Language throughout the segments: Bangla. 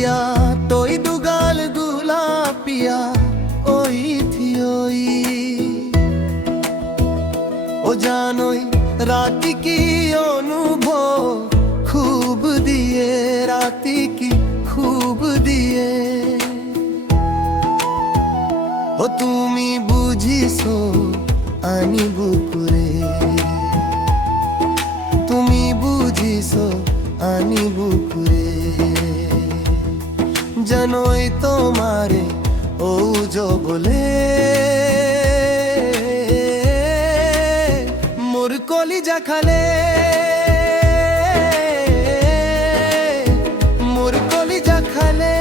ফুলিয়া তই দুগাল গুলাপিয়া ওই থিওই ও জানোই রাতি কি অনুভব খুব দিয়ে রাতি কি খুব দিয়ে ও তুমি বুঝিছো আনি বুকুরে তুমি বুঝিছো আনি বুকুরে জানোই তোমারে ও বলে মোর কলিজা খালে মোর কলিজা খালে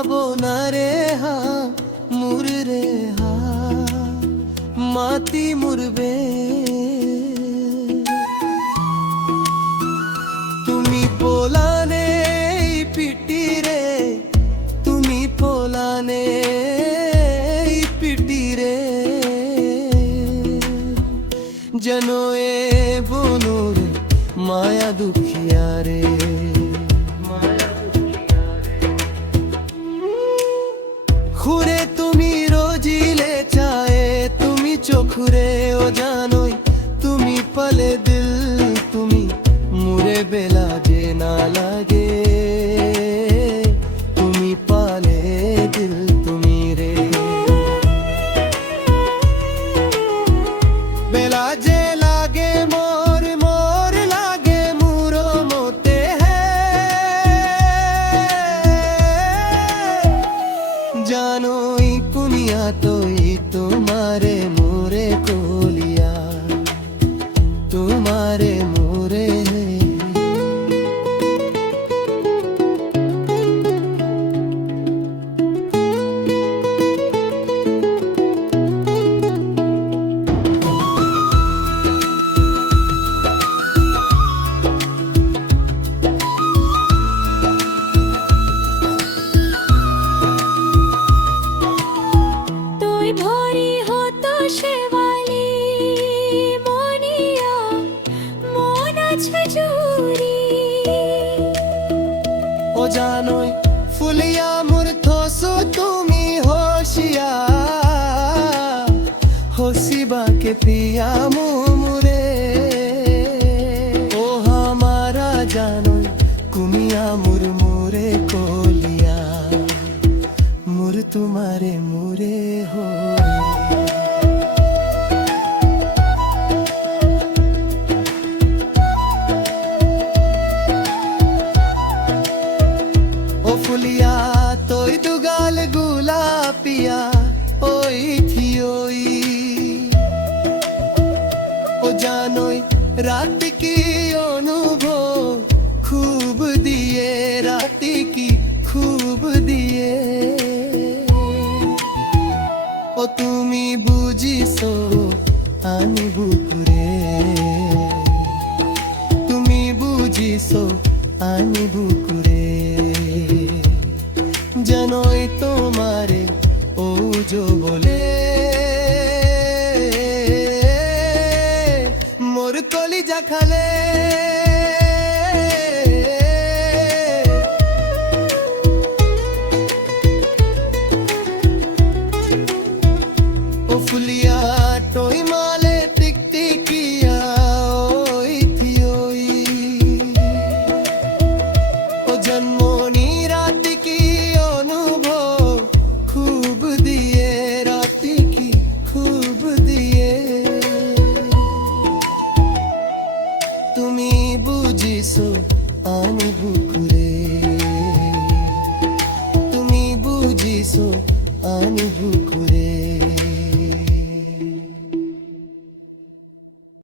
ভাবনারে হা মুররে হা মাতি মুরবে তুমি পোলানে পিটিরে তুমি পোলানে পিটিরে যেন এ বনুরে মায়া দুখিয়া রে খুরে তুমি রোজিলে চায়ে তুমি চোখুরে ও জানোই তুমি পালে দিল তুমি মুরে বেলা যে না লাগে তুমি পালে দিল তুমি রে বেলা যে লাগে মোর মোর লাগে মুরো মতে জানোই কুনিয়া তোই তোমারে মোরে কোলিয়া তোমারে মোরে ভরি হতো শেওয়ালি মনিয়া মন আছে জুরি ও জানোই ফুলিয়া মোর থসো তুমি হোশিয়া হোসিবাকে পিয়া মুরে ও হামারা জানোই কুমিয়া মুরমুরে কোলিয়া মুর তোমারে মুরে हो ओ फुलिया तोय दुगाल गुलापिया ओई थियोई ओ जानोई रात की अनुभव खूब दिए रात की खूब दिए ও তুমি বুঝিছো আনি বুকুরে তুমি বুঝিছো আনি বুকুরে জানোই তোমারে ও বলে মোর কলিজা খালে ফুলিয়া তোই মালে টিকটিকিয়া ওই থিওই ও জন্মনি রাতি কি অনুভব খুব দিয়ে রাতি কি খুব দিয়ে তুমি বুঝিছো আমি বুকুরে তুমি বুঝিছো আমি বুকুরে